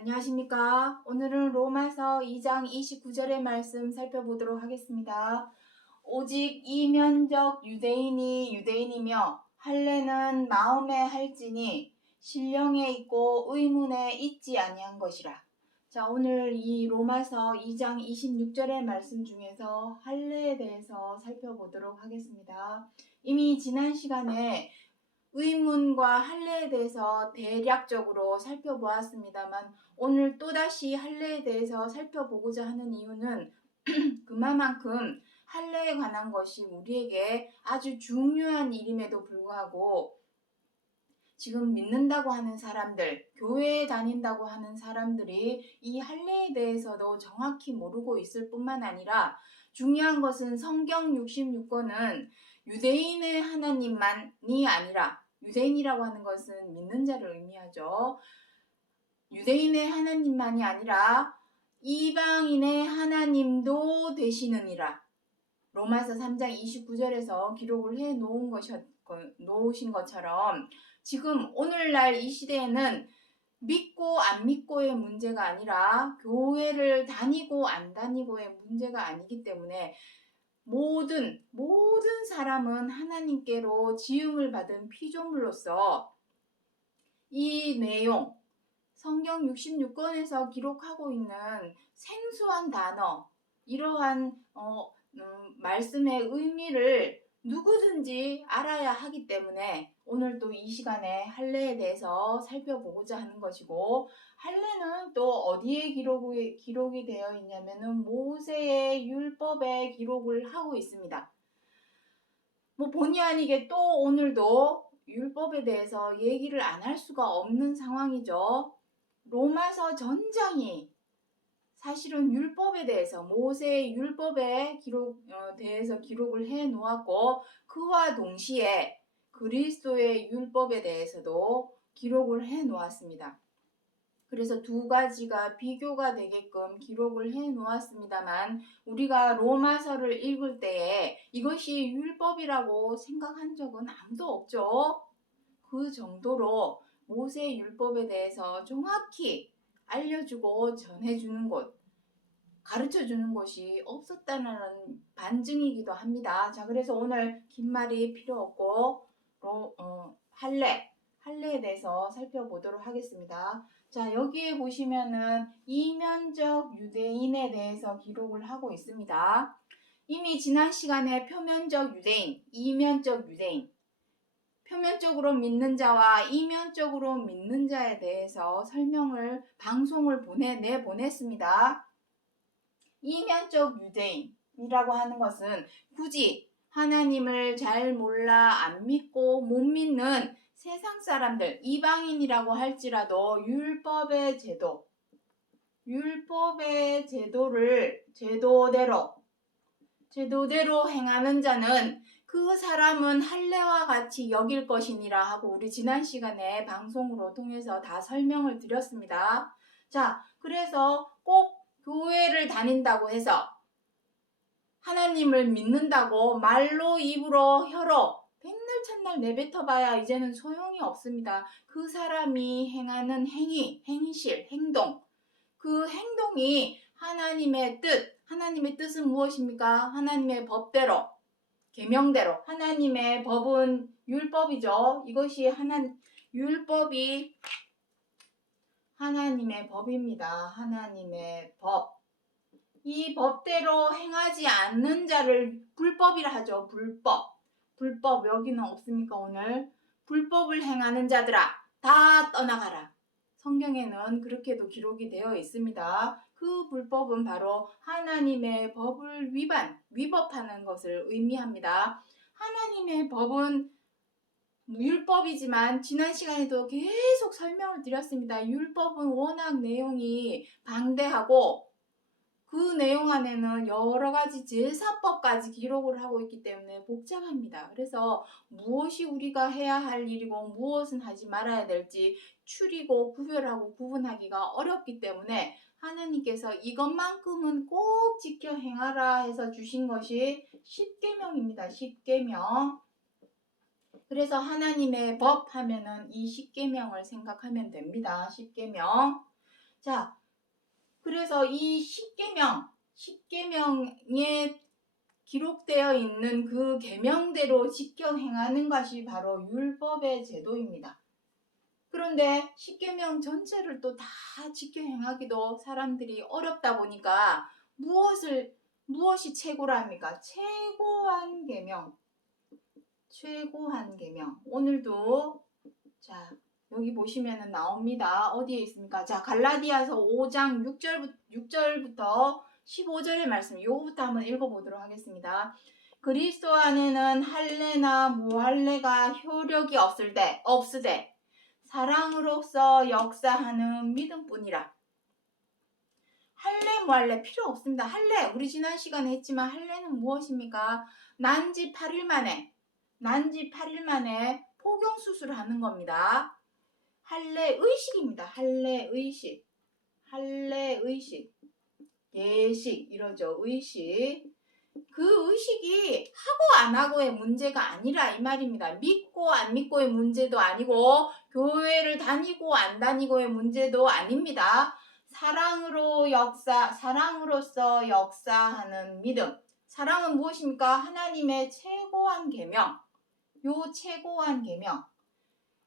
안녕하십니까? 오늘은 로마서 2장 29절의 말씀 살펴보도록 하겠습니다. 오직 이면적 유대인이 유대인이며 할례는 마음에 할지니 신령에 있고 의문에 있지 아니한 것이라. 자, 오늘 이 로마서 2장 26절의 말씀 중에서 할례에 대해서 살펴보도록 하겠습니다. 이미 지난 시간에 의문과 할례에 대해서 대략적으로 살펴보았습니다만 오늘 또다시 할례에 대해서 살펴보고자 하는 이유는 그만큼 할례에 관한 것이 우리에게 아주 중요한 일임에도 불구하고 지금 믿는다고 하는 사람들, 교회에 다닌다고 하는 사람들이 이 할례에 대해서도 정확히 모르고 있을 뿐만 아니라 중요한 것은 성경 66권은 유대인의 하나님만이 아니라, 유대인이라고 하는 것은 믿는 자를 의미하죠. 유대인의 하나님만이 아니라 이방인의 하나님도 되시느니라. 로마서 3장 29절에서 기록을 해 놓으신 것처럼 지금 오늘날 이 시대에는 믿고 안 믿고의 문제가 아니라 교회를 다니고 안 다니고의 문제가 아니기 때문에 모든 사람은 하나님께로 지음을 받은 피조물로서 이 내용, 성경 66권에서 기록하고 있는 생소한 단어, 이러한 말씀의 의미를 누구든지 알아야 하기 때문에 오늘 또 이 시간에 할례에 대해서 살펴보고자 하는 것이고, 할례는 또 어디에 기록이 되어 있냐면은 모세의 율법에 기록을 하고 있습니다. 본의 아니게 또 오늘도 율법에 대해서 얘기를 안 할 수가 없는 상황이죠. 로마서 전장이 사실은 율법에 대해서 모세의 율법에 대해서 기록을 해 놓았고, 그와 동시에 그리스도의 율법에 대해서도 기록을 해 놓았습니다. 그래서 두 가지가 비교가 되게끔 기록을 해 놓았습니다만 우리가 로마서를 읽을 때에 이것이 율법이라고 생각한 적은 아무도 없죠. 그 정도로 모세의 율법에 대해서 정확히 알려주고 전해주는 곳, 가르쳐주는 곳이 없었다는 반증이기도 합니다. 자, 그래서 오늘 긴 말이 필요 없고 할례에 대해서 살펴보도록 하겠습니다. 자, 여기에 보시면은 이면적 유대인에 대해서 기록을 하고 있습니다. 이미 지난 시간에 표면적 유대인, 이면적 유대인, 표면적으로 믿는 자와 이면적으로 믿는 자에 대해서 방송을 내보냈습니다. 이면적 유대인이라고 하는 것은 굳이 하나님을 잘 몰라 안 믿고 못 믿는 세상 사람들, 이방인이라고 할지라도 율법의 제도대로 행하는 자는 그 사람은 할례와 같이 여길 것이니라 하고 우리 지난 시간에 방송으로 통해서 다 설명을 드렸습니다. 자, 그래서 꼭 교회를 다닌다고 해서 하나님을 믿는다고 말로 입으로 혀로 백날 천날 내뱉어봐야 이제는 소용이 없습니다. 그 사람이 행하는 행동, 그 행동이 하나님의 뜻은 무엇입니까? 하나님의 법대로, 계명대로. 하나님의 법은 율법이죠. 이것이 율법이 하나님의 법입니다. 하나님의 법. 이 법대로 행하지 않는 자를 불법이라 하죠. 불법 여기는 없습니까 오늘? 불법을 행하는 자들아 다 떠나가라. 성경에는 그렇게도 기록이 되어 있습니다. 그 불법은 바로 하나님의 법을 위법하는 것을 의미합니다. 하나님의 법은 율법이지만 지난 시간에도 계속 설명을 드렸습니다. 율법은 워낙 내용이 방대하고 그 내용 안에는 여러 가지 제사법까지 기록을 하고 있기 때문에 복잡합니다. 그래서 무엇이 우리가 해야 할 일이고 무엇은 하지 말아야 될지 추리고 구별하고 구분하기가 어렵기 때문에 하나님께서 이것만큼은 꼭 지켜 행하라 해서 주신 것이 십계명입니다. 십계명. 그래서 하나님의 법 하면은 이 십계명을 생각하면 됩니다. 십계명. 자, 그래서 이 십계명에 기록되어 있는 그 계명대로 지켜 행하는 것이 바로 율법의 제도입니다. 그런데 십계명 전체를 또 다 지켜 행하기도 사람들이 어렵다 보니까 무엇이 최고랍니까? 최고한 계명. 오늘도 자, 여기 보시면은 나옵니다. 어디에 있습니까? 자, 갈라디아서 5장 6절부터 15절의 말씀, 요거부터 한번 읽어보도록 하겠습니다. 그리스도 안에는 할례나 무할례가 효력이 없으되 사랑으로서 역사하는 믿음뿐이라. 할례 무할례 필요 없습니다. 할례 우리 지난 시간에 했지만 할례는 무엇입니까? 난지 8일 만에 포경 수술을 하는 겁니다. 할례 의식입니다. 할례 의식. 예식 이러죠. 의식. 그 의식이 하고 안 하고의 문제가 아니라 이 말입니다. 믿고 안 믿고의 문제도 아니고 교회를 다니고 안 다니고의 문제도 아닙니다. 사랑으로서 역사하는 믿음. 사랑은 무엇입니까? 하나님의 최고한 계명.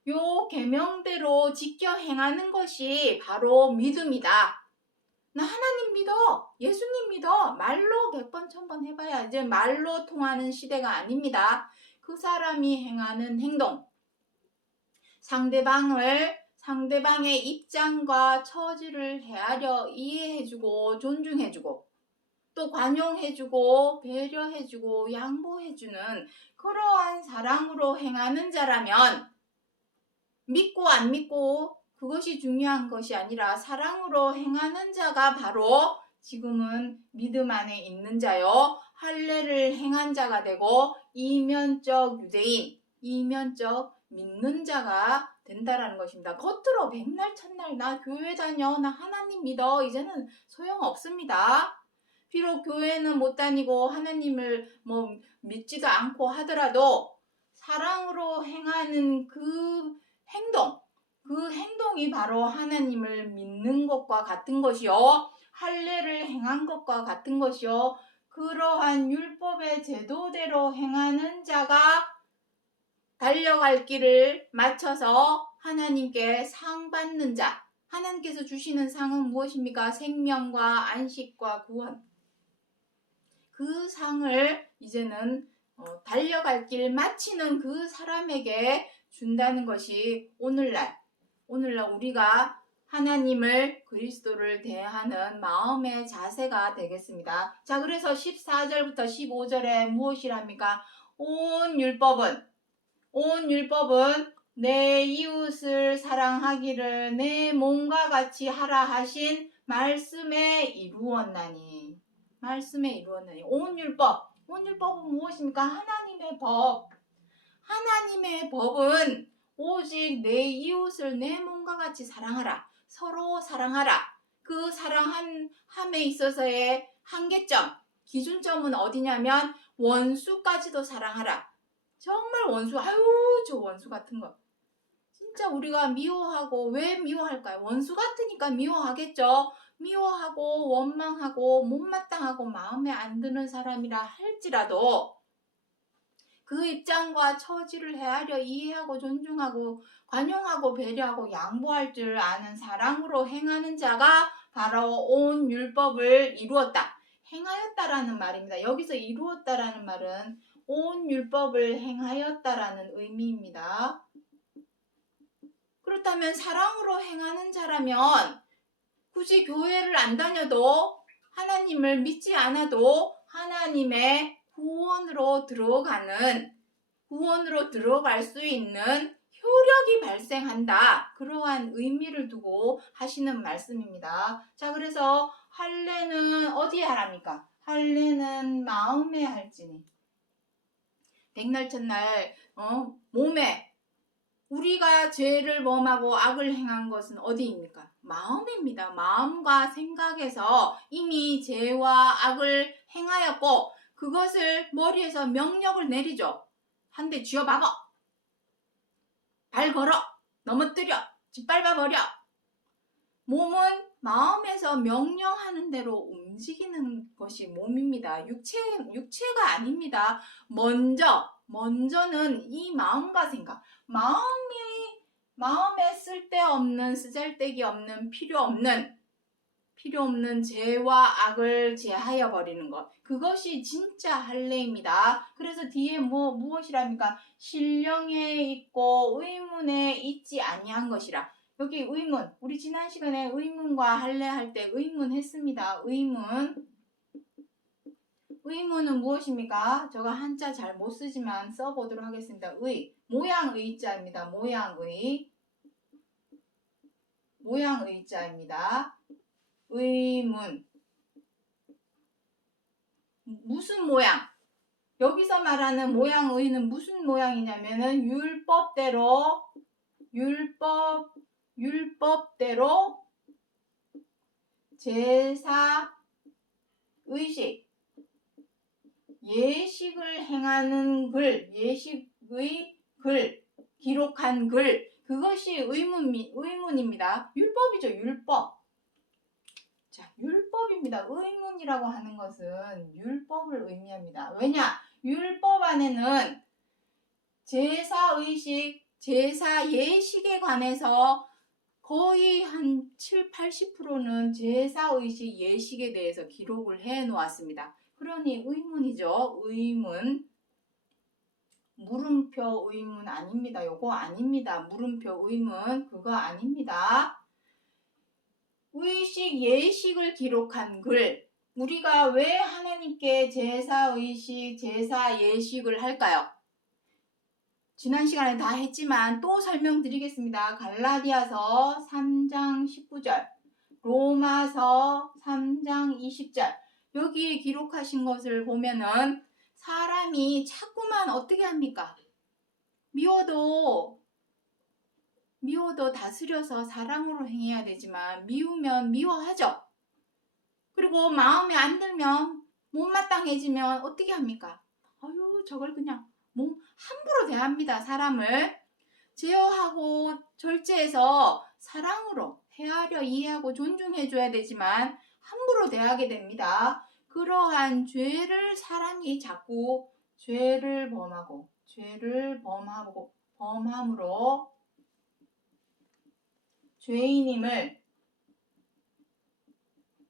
요 계명대로 지켜 행하는 것이 바로 믿음이다. 나 하나님 믿어, 예수님 믿어, 말로 100번 1000번 해봐야 이제 말로 통하는 시대가 아닙니다. 그 사람이 행하는 행동, 상대방의 입장과 처지를 헤아려 이해해주고 존중해주고 또 관용해주고 배려해주고 양보해주는 그러한 사랑으로 행하는 자라면 믿고 안 믿고 그것이 중요한 것이 아니라 사랑으로 행하는 자가 바로 지금은 믿음 안에 있는 자요. 할례를 행한 자가 되고 이면적 유대인, 이면적 믿는 자가 된다라는 것입니다. 겉으로 백날 첫날 나 교회 다녀, 나 하나님 믿어 이제는 소용없습니다. 비록 교회는 못 다니고 하나님을 믿지도 않고 하더라도 사랑으로 행하는 그 행동이 바로 하나님을 믿는 것과 같은 것이요. 할례를 행한 것과 같은 것이요. 그러한 율법의 제도대로 행하는 자가 달려갈 길을 맞춰서 하나님께 상 받는 자. 하나님께서 주시는 상은 무엇입니까? 생명과 안식과 구원. 그 상을 이제는 달려갈 길 마치는 그 사람에게 준다는 것이 오늘날 우리가 하나님을 그리스도를 대하는 마음의 자세가 되겠습니다. 자, 그래서 14절부터 15절에 무엇이랍니까? 온 율법은 내 이웃을 사랑하기를 내 몸과 같이 하라 하신 말씀에 이루었나니. 온 율법은 무엇입니까? 하나님의 법. 하나님의 법은 오직 내 이웃을 내 몸과 같이 사랑하라. 서로 사랑하라. 그 사랑함에 있어서의 한계점, 기준점은 어디냐면 원수까지도 사랑하라. 정말 원수, 저 원수 같은 거. 진짜 우리가 미워하고 왜 미워할까요? 원수 같으니까 미워하겠죠. 미워하고 원망하고 못마땅하고 마음에 안 드는 사람이라 할지라도 그 입장과 처지를 헤아려 이해하고 존중하고 관용하고 배려하고 양보할 줄 아는 사랑으로 행하는 자가 바로 온 율법을 이루었다. 행하였다라는 말입니다. 여기서 이루었다라는 말은 온 율법을 행하였다라는 의미입니다. 그렇다면 사랑으로 행하는 자라면 굳이 교회를 안 다녀도 하나님을 믿지 않아도 하나님의 구원으로 들어갈 수 있는 효력이 발생한다. 그러한 의미를 두고 하시는 말씀입니다. 자, 그래서 할례는 어디에 하랍니까? 할례는 마음에 할지니. 백날 첫날 몸에 우리가 죄를 범하고 악을 행한 것은 어디입니까? 마음입니다. 마음과 생각에서 이미 죄와 악을 행하였고 그것을 머리에서 명령을 내리죠. 한 대 쥐어박어. 발 걸어. 넘어뜨려. 짓밟아버려. 몸은 마음에서 명령하는 대로 움직이는 것이 몸입니다. 육체가 아닙니다. 먼저는 이 마음과 생각, 마음에 쓸데없는, 쓰잘데기 없는, 필요 없는 죄와 악을 제하여 버리는 것. 그것이 진짜 할례입니다. 그래서 뒤에 무엇이랍니까? 신령에 있고 의문에 있지 아니한 것이라. 여기 의문, 우리 지난 시간에 의문과 할례 할 때 의문 했습니다. 의문은 무엇입니까? 제가 한자 잘 못 쓰지만 써보도록 하겠습니다. 모양의자입니다. 모양의자입니다. 의문. 무슨 모양? 여기서 말하는 모양의는 무슨 모양이냐면은 율법대로 제사 의식, 예식을 행하는 예식의 글, 기록한 글, 그것이 의문입니다. 율법이죠, 율법. 자, 율법입니다. 의문이라고 하는 것은 율법을 의미합니다. 왜냐? 율법 안에는 제사의식, 제사 예식에 관해서 거의 한 7, 80%는 제사의식, 예식에 대해서 기록을 해 놓았습니다. 그러니 의문이죠. 의문. 물음표 의문 아닙니다. 요거 아닙니다. 물음표 의문 그거 아닙니다. 의식, 예식을 기록한 글. 우리가 왜 하나님께 제사의식, 제사 예식을 할까요? 지난 시간에 다 했지만 또 설명드리겠습니다. 갈라디아서 3장 19절, 로마서 3장 20절. 여기에 기록하신 것을 보면은 사람이 자꾸만 어떻게 합니까? 미워도 다스려서 사랑으로 행해야 되지만 미우면 미워하죠. 그리고 마음에 안 들면 못마땅해지면 어떻게 합니까? 저걸 그냥 함부로 대합니다. 사람을 제어하고 절제해서 사랑으로 헤아려 이해하고 존중해줘야 되지만 함부로 대하게 됩니다. 그러한 죄를 사람이 자꾸 죄를 범함으로 죄인임을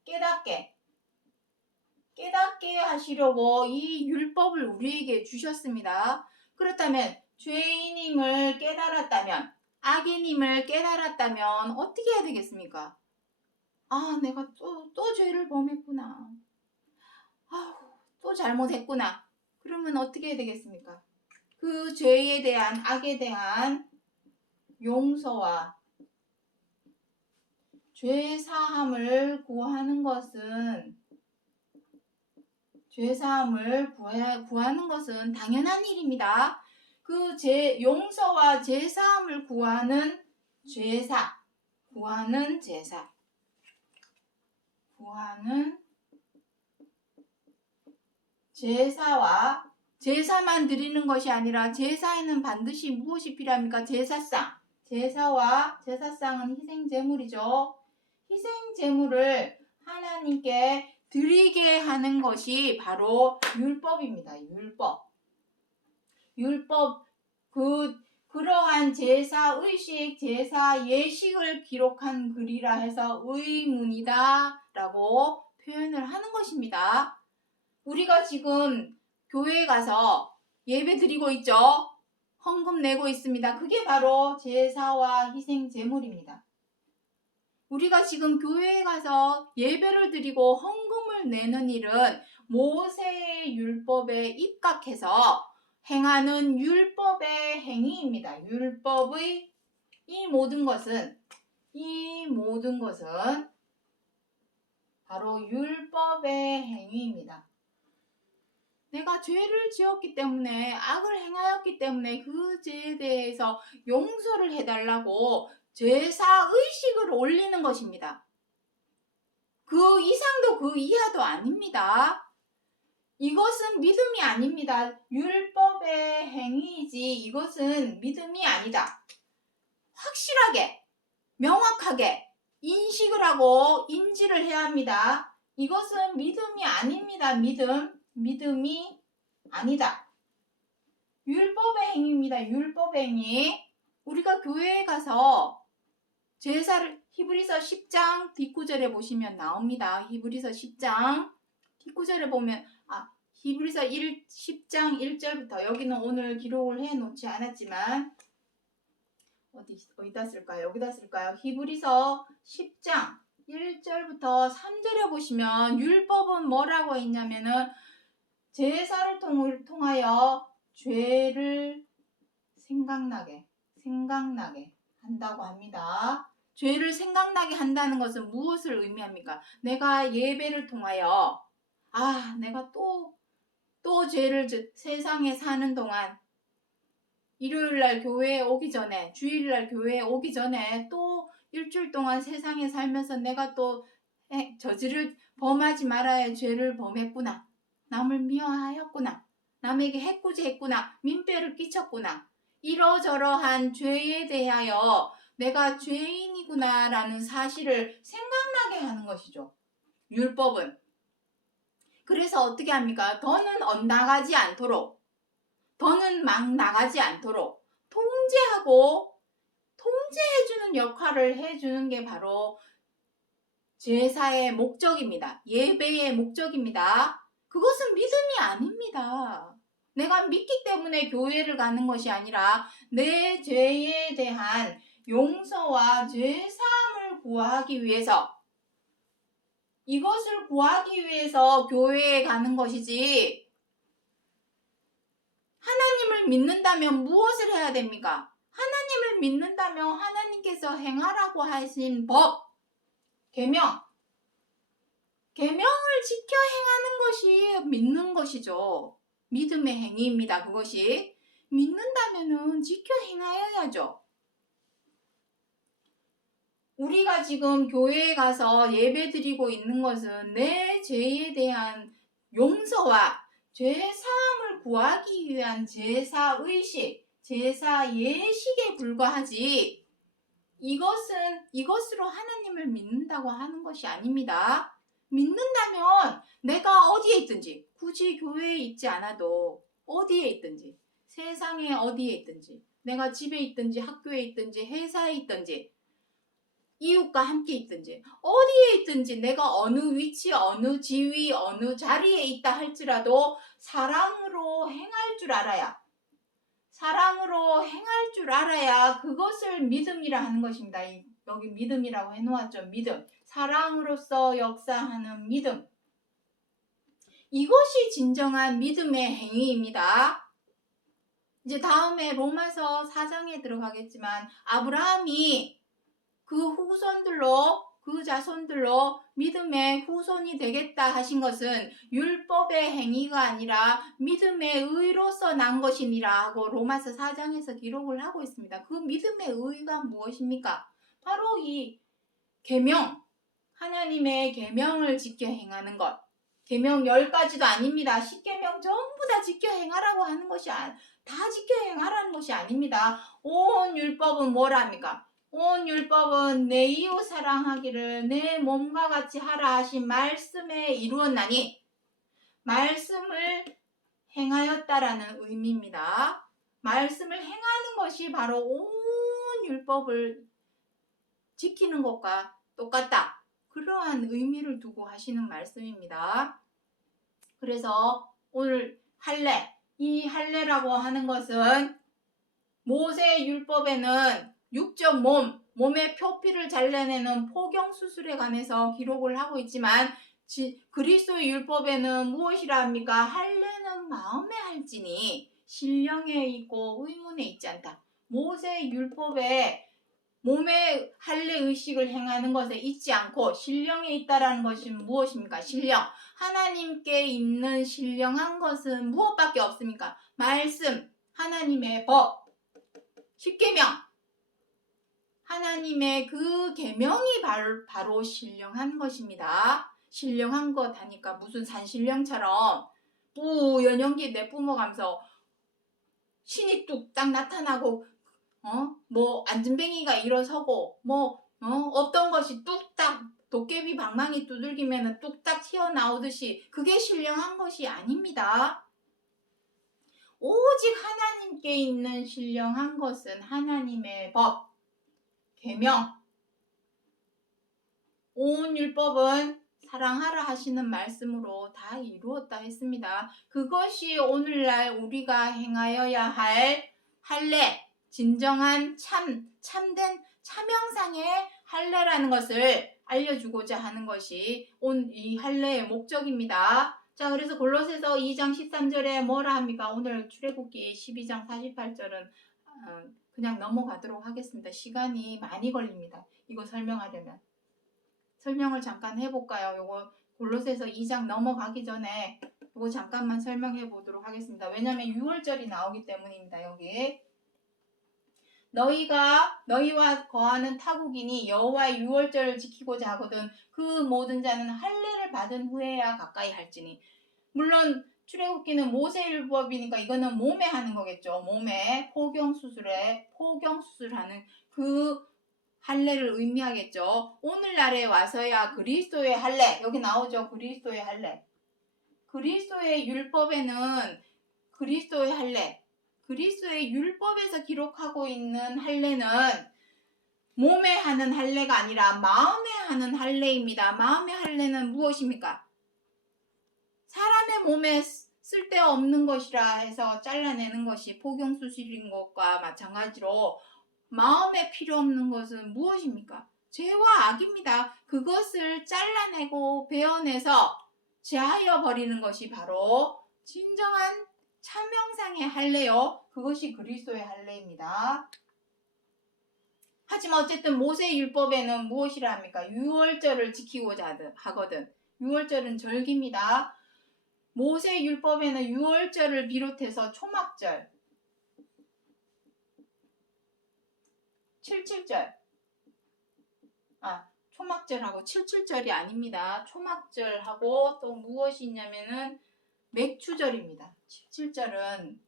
깨닫게 하시려고 이 율법을 우리에게 주셨습니다. 그렇다면 죄인임을 깨달았다면, 악인임을 깨달았다면 어떻게 해야 되겠습니까? 내가 또 죄를 범했구나. 또 잘못했구나. 그러면 어떻게 해야 되겠습니까? 그 죄에 대한, 악에 대한 용서와 죄 사함을 구하는 것은 당연한 일입니다. 그 용서와 죄 사함을 구하는 제사와 제사만 드리는 것이 아니라 제사에는 반드시 무엇이 필요합니까? 제사와 제사상은 희생제물이죠. 희생제물을 하나님께 드리게 하는 것이 바로 율법입니다. 율법. 그러한 제사 의식, 제사 예식을 기록한 글이라 해서 의문이다 라고 표현을 하는 것입니다. 우리가 지금 교회에 가서 예배 드리고 있죠. 헌금 내고 있습니다. 그게 바로 제사와 희생 제물입니다. 우리가 지금 교회에 가서 예배를 드리고 헌금을 내는 일은 모세의 율법에 입각해서 행하는 율법의 행위입니다. 율법의 이 모든 것은 바로 율법의 행위입니다. 내가 죄를 지었기 때문에, 악을 행하였기 때문에 그 죄에 대해서 용서를 해달라고 제사의식을 올리는 것입니다. 그 이상도 그 이하도 아닙니다. 이것은 믿음이 아닙니다. 율법의 행위이지 이것은 믿음이 아니다. 확실하게, 명확하게 인식을 하고 인지를 해야 합니다. 이것은 믿음이 아닙니다. 믿음이 아니다. 율법의 행위입니다. 율법의 행위. 우리가 교회에 가서 제사를 히브리서 10장 뒷구절에 보시면 나옵니다. 히브리서 10장 뒷구절에 보면 히브리서 10장 1절부터 여기는 오늘 기록을 해 놓지 않았지만 어디다 쓸까요? 여기다 쓸까요? 히브리서 10장 1절부터 3절에 보시면 율법은 뭐라고 했냐면은 제사를 통하여 죄를 생각나게 한다고 합니다. 죄를 생각나게 한다는 것은 무엇을 의미합니까? 내가 예배를 통하여 내가 또 죄를 세상에 사는 동안 일요일날 교회에 오기 전에 주일날 교회에 오기 전에 또 일주일 동안 세상에 살면서 내가 또 저지를 범하지 말아야 할 죄를 범했구나. 남을 미워하였구나. 남에게 해코지했구나. 민폐를 끼쳤구나. 이러저러한 죄에 대하여 내가 죄인이구나 라는 사실을 생각나게 하는 것이죠. 율법은. 그래서 어떻게 합니까? 더는 엇나가지 않도록, 더는 막 나가지 않도록 통제해주는 역할을 해주는 게 바로 제사의 목적입니다. 예배의 목적입니다. 그것은 믿음이 아닙니다. 내가 믿기 때문에 교회를 가는 것이 아니라 내 죄에 대한 용서와 죄사함을 구하기 위해서, 이것을 구하기 위해서 교회에 가는 것이지, 하나님을 믿는다면 무엇을 해야 됩니까? 하나님을 믿는다면 하나님께서 행하라고 하신 법, 계명을 지켜 행하는 것이 믿는 것이죠. 믿음의 행위입니다. 그것이 믿는다면은 지켜 행하여야죠. 우리가 지금 교회에 가서 예배 드리고 있는 것은 내 죄에 대한 용서와 죄 사함을 구하기 위한 제사의식, 제사예식에 불과하지, 이것으로 하나님을 믿는다고 하는 것이 아닙니다. 믿는다면 내가 어디에 있든지, 굳이 교회에 있지 않아도 어디에 있든지, 세상에 어디에 있든지, 내가 집에 있든지 학교에 있든지 회사에 있든지 이웃과 함께 있든지 어디에 있든지 내가 어느 위치, 어느 지위, 어느 자리에 있다 할지라도 사랑으로 행할 줄 알아야 그것을 믿음이라 하는 것입니다. 여기 믿음이라고 해놓았죠. 믿음. 사랑으로서 역사하는 믿음. 이것이 진정한 믿음의 행위입니다. 이제 다음에 로마서 4장에 들어가겠지만 아브라함이 그 자손들로 믿음의 후손이 되겠다 하신 것은 율법의 행위가 아니라 믿음의 의로서 난 것이니라 하고 로마서 4장에서 기록을 하고 있습니다. 그 믿음의 의가 무엇입니까? 바로 이 계명, 하나님의 계명을 지켜 행하는 것. 계명 10가지도 아닙니다. 10계명 전부 다 지켜 행하라고 하는 것이 다 지켜 행하라는 것이 아닙니다. 온 율법은 뭐라 합니까? 온 율법은 내 이웃 사랑하기를 내 몸과 같이 하라 하신 말씀에 이루었나니, 말씀을 행하였다라는 의미입니다. 말씀을 행하는 것이 바로 온 율법을 지키는 것과 똑같다. 그러한 의미를 두고 하시는 말씀입니다. 그래서 오늘 이 할례라고 하는 것은 모세 율법에는 육적 몸의 표피를 잘라내는 포경 수술에 관해서 기록을 하고 있지만 그리스도의 율법에는 무엇이라 합니까? 할례는 마음에 할지니 신령에 있고 의문에 있지 않다. 모세 율법에 몸의 할례 의식을 행하는 것에 있지 않고 신령에 있다라는 것이 무엇입니까? 신령. 하나님께 있는 신령한 것은 무엇밖에 없습니까? 말씀, 하나님의 법, 십계명. 하나님의 그 계명이 바로 신령한 것입니다. 신령한 것 하니까 무슨 산신령처럼 연연기 내뿜어가면서 신이 뚝딱 나타나고 뭐 안진뱅이가 일어서고 없던 것이 뚝 방망이 두들기면 뚝딱 튀어나오듯이 그게 신령한 것이 아닙니다. 오직 하나님께 있는 신령한 것은 하나님의 법, 계명, 온 율법은 사랑하라 하시는 말씀으로 다 이루었다 했습니다. 그것이 오늘날 우리가 행하여야 할 할례, 진정한 참된 참형상의 할례라는 것을 알려주고자 하는 것이 이 할례의 목적입니다. 자, 그래서 골로새서 2장 13절에 뭐라 합니까? 오늘 출애굽기 12장 48절은 그냥 넘어가도록 하겠습니다. 시간이 많이 걸립니다. 이거 설명하려면. 설명을 잠깐 해볼까요? 요거 골로새서 2장 넘어가기 전에 요거 잠깐만 설명해 보도록 하겠습니다. 왜냐하면 6월절이 나오기 때문입니다. 여기 너희와 거하는 타국인이 여호와의 6월절을 지키고자 하거든 그 모든 자는 할례를 받은 후에야 가까이 할지니. 물론 출애굽기는 모세율법이니까 이거는 몸에 하는 거겠죠. 몸에 포경수술하는 그 할례를 의미하겠죠. 오늘날에 와서야 그리스도의 할례, 여기 나오죠. 그리스도의 할례. 그리스도의 율법에는 그리스도의 할례, 그리스도의 율법에서 기록하고 있는 할례는 몸에 하는 할례가 아니라 마음에 하는 할례입니다. 마음의 할례는 무엇입니까? 사람의 몸에 쓸데없는 것이라 해서 잘라내는 것이 포경수술인 것과 마찬가지로 마음에 필요 없는 것은 무엇입니까? 죄와 악입니다. 그것을 잘라내고 베어내서 제하여 버리는 것이 바로 진정한 참형상의 할례요. 그것이 그리스도의 할례입니다. 하지만 어쨌든 모세율법에는 무엇이라 합니까? 유월절을 지키고자 하거든. 유월절은 절기입니다. 모세율법에는 유월절을 비롯해서 초막절, 77절, 초막절하고 77절이 아닙니다. 초막절하고 또 무엇이 있냐면은 맥추절입니다. 77절은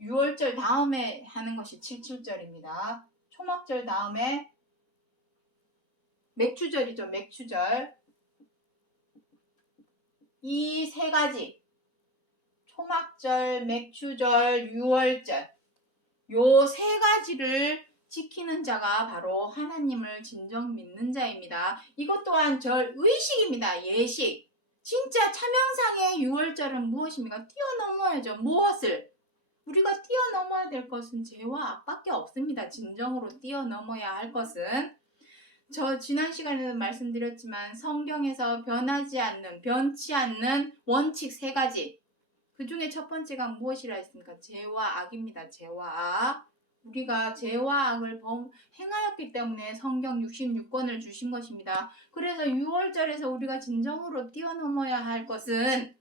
6월절 다음에 하는 것이 77절입니다. 초막절 다음에 맥추절이죠. 맥추절. 이 세 가지, 초막절, 맥추절, 6월절, 요 세 가지를 지키는 자가 바로 하나님을 진정 믿는 자입니다. 이것 또한 의식입니다. 예식. 진짜 참형상의 6월절은 무엇입니까? 뛰어넘어야죠. 무엇을? 우리가 뛰어넘어야 될 것은 죄와 악밖에 없습니다. 진정으로 뛰어넘어야 할 것은. 저 지난 시간에도 말씀드렸지만 성경에서 변치 않는 원칙 세 가지. 그 중에 첫 번째가 무엇이라 했습니까? 죄와 악입니다. 죄와 악. 우리가 죄와 악을 행하였기 때문에 성경 66권을 주신 것입니다. 그래서 6월절에서 우리가 진정으로 뛰어넘어야 할 것은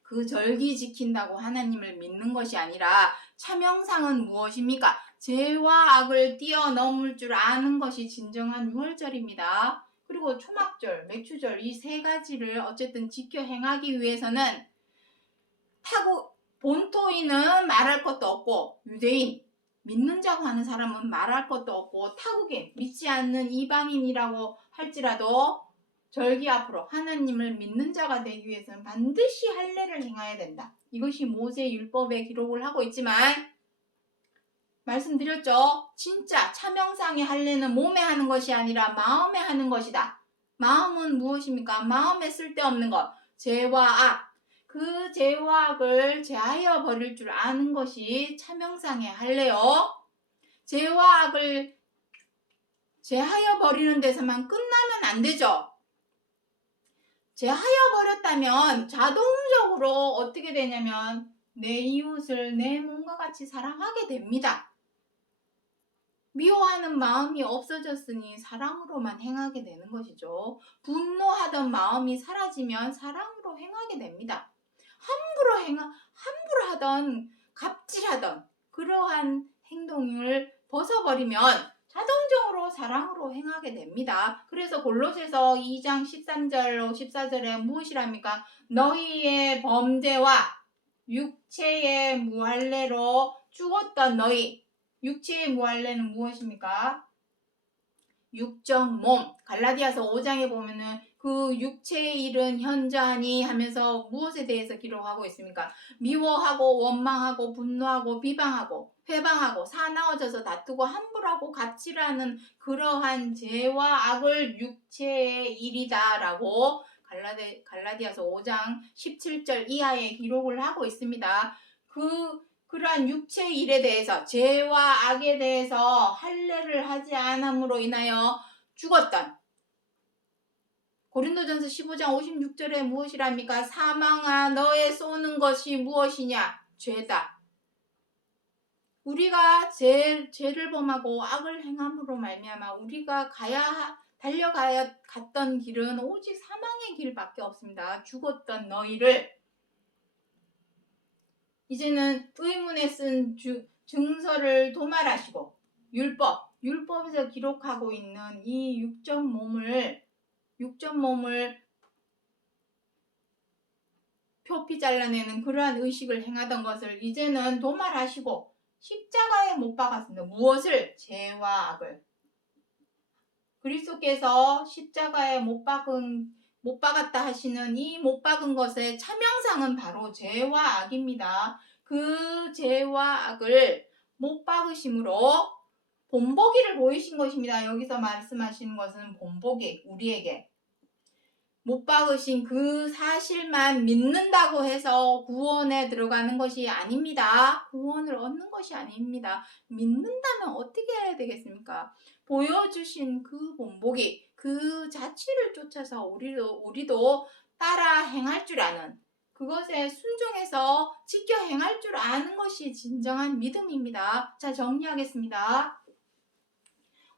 그 절기 지킨다고 하나님을 믿는 것이 아니라 참형상은 무엇입니까? 죄와 악을 뛰어넘을 줄 아는 것이 진정한 6월절입니다. 그리고 초막절, 맥추절 이 세 가지를 어쨌든 지켜 행하기 위해서는 본토인은 말할 것도 없고 유대인, 믿는 자고 하는 사람은 말할 것도 없고 타국인, 믿지 않는 이방인이라고 할지라도 절기 앞으로 하나님을 믿는 자가 되기 위해서는 반드시 할례를 행해야 된다. 이것이 모세율법에 기록을 하고 있지만 말씀드렸죠. 진짜 참형상의 할례는 몸에 하는 것이 아니라 마음에 하는 것이다. 마음은 무엇입니까? 마음에 쓸데없는 것, 죄와 악. 그 죄와 악을 제하여 버릴 줄 아는 것이 참형상의 할례요. 죄와 악을 제하여 버리는 데서만 끝나면 안 되죠. 제하여 버렸다면 자동적으로 어떻게 되냐면 내 이웃을 내 몸과 같이 사랑하게 됩니다. 미워하는 마음이 없어졌으니 사랑으로만 행하게 되는 것이죠. 분노하던 마음이 사라지면 사랑으로 행하게 됩니다. 함부로 하던 갑질하던 그러한 행동을 벗어버리면 자동적으로 사랑으로 행하게 됩니다. 그래서 골로새서 2장 13절 14절에 무엇이랍니까? 너희의 범죄와 육체의 무할례로 죽었던 너희. 육체의 무할례는 무엇입니까? 육적 몸. 갈라디아서 5장에 보면은 그 육체의 일은 현저하니 하면서 무엇에 대해서 기록하고 있습니까? 미워하고 원망하고 분노하고 비방하고 회방하고 사나워져서 다투고 함부로하고 갑질하는 그러한 죄와 악을 육체의 일이다라고 갈라디아서 5장 17절 이하에 기록을 하고 있습니다. 그러한 육체의 일에 대해서 죄와 악에 대해서 할례를 하지 않음으로 인하여 죽었던 고린도전서 15장 56절에 무엇이랍니까? 사망아 너의 쏘는 것이 무엇이냐? 죄다. 우리가 죄를 범하고 악을 행함으로 말미암아 우리가 달려가야 갔던 길은 오직 사망의 길밖에 없습니다. 죽었던 너희를 이제는 의문에 쓴 증서를 도말하시고 율법에서 기록하고 있는 이 육적 몸을 표피 잘라내는 그러한 의식을 행하던 것을 이제는 도말하시고 십자가에 못 박았습니다. 무엇을? 죄와 악을. 그리스도께서 십자가에 못 박았다 하시는 이 못 박은 것의 차명상은 바로 죄와 악입니다. 그 죄와 악을 못 박으심으로 본보기를 보이신 것입니다. 여기서 말씀하시는 것은 본보기, 우리에게 못 박으신 그 사실만 믿는다고 해서 구원에 들어가는 것이 아닙니다. 구원을 얻는 것이 아닙니다. 믿는다면 어떻게 해야 되겠습니까? 보여주신 그 본보기, 그 자취를 쫓아서 우리도 따라 행할 줄 아는, 그것에 순종해서 지켜 행할 줄 아는 것이 진정한 믿음입니다. 자, 정리하겠습니다.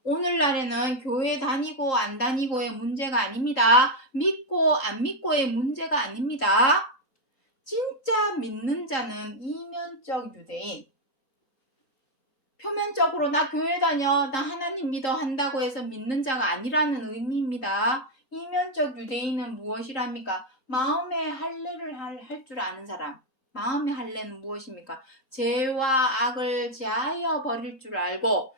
오늘날에는 교회 다니고 안 다니고의 문제가 아닙니다. 믿고 안 믿고의 문제가 아닙니다. 진짜 믿는 자는 이면적 유대인. 표면적으로 나 교회 다녀, 나 하나님 믿어 한다고 해서 믿는 자가 아니라는 의미입니다. 이면적 유대인은 무엇이랍니까? 마음의 할례를 할 줄 아는 사람. 마음의 할례는 무엇입니까? 죄와 악을 제하여 버릴 줄 알고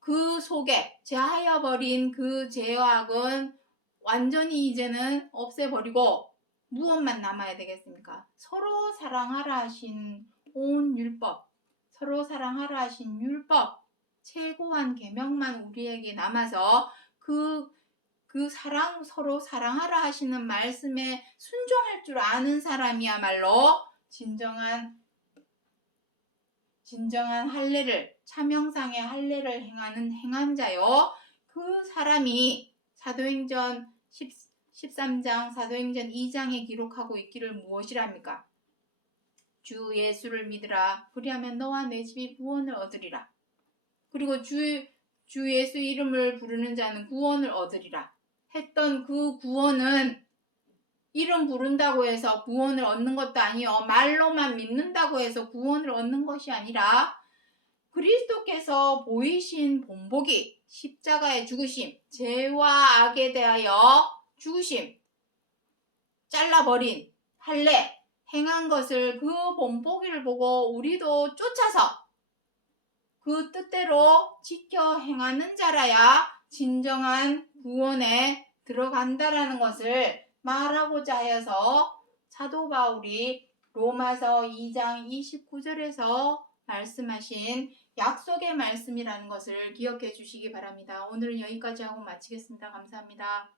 그 속에 제하여 버린 그 죄와 악은 완전히 이제는 없애버리고 무엇만 남아야 되겠습니까? 서로 사랑하라 하신 온 율법, 서로 사랑하라 하신 율법, 최고한 계명만 우리에게 남아서 서로 사랑하라 하시는 말씀에 순종할 줄 아는 사람이야말로 진정한 할례를, 차명상의 할례를 행한 자요. 그 사람이 사도행전 13장, 사도행전 2장에 기록하고 있기를 무엇이랍니까? 주 예수를 믿으라. 그리하면 너와 내 집이 구원을 얻으리라. 그리고 주 예수 이름을 부르는 자는 구원을 얻으리라. 했던 그 구원은 이름 부른다고 해서 구원을 얻는 것도 아니요. 말로만 믿는다고 해서 구원을 얻는 것이 아니라 그리스도께서 보이신 본보기, 십자가의 죽으심, 죄와 악에 대하여 죽으심, 잘라버린 할례, 행한 것을 그 본보기를 보고 우리도 쫓아서 그 뜻대로 지켜 행하는 자라야 진정한 구원에 들어간다라는 것을 말하고자 하여서 사도 바울이 로마서 2장 29절에서 말씀하신 약속의 말씀이라는 것을 기억해 주시기 바랍니다. 오늘은 여기까지 하고 마치겠습니다. 감사합니다.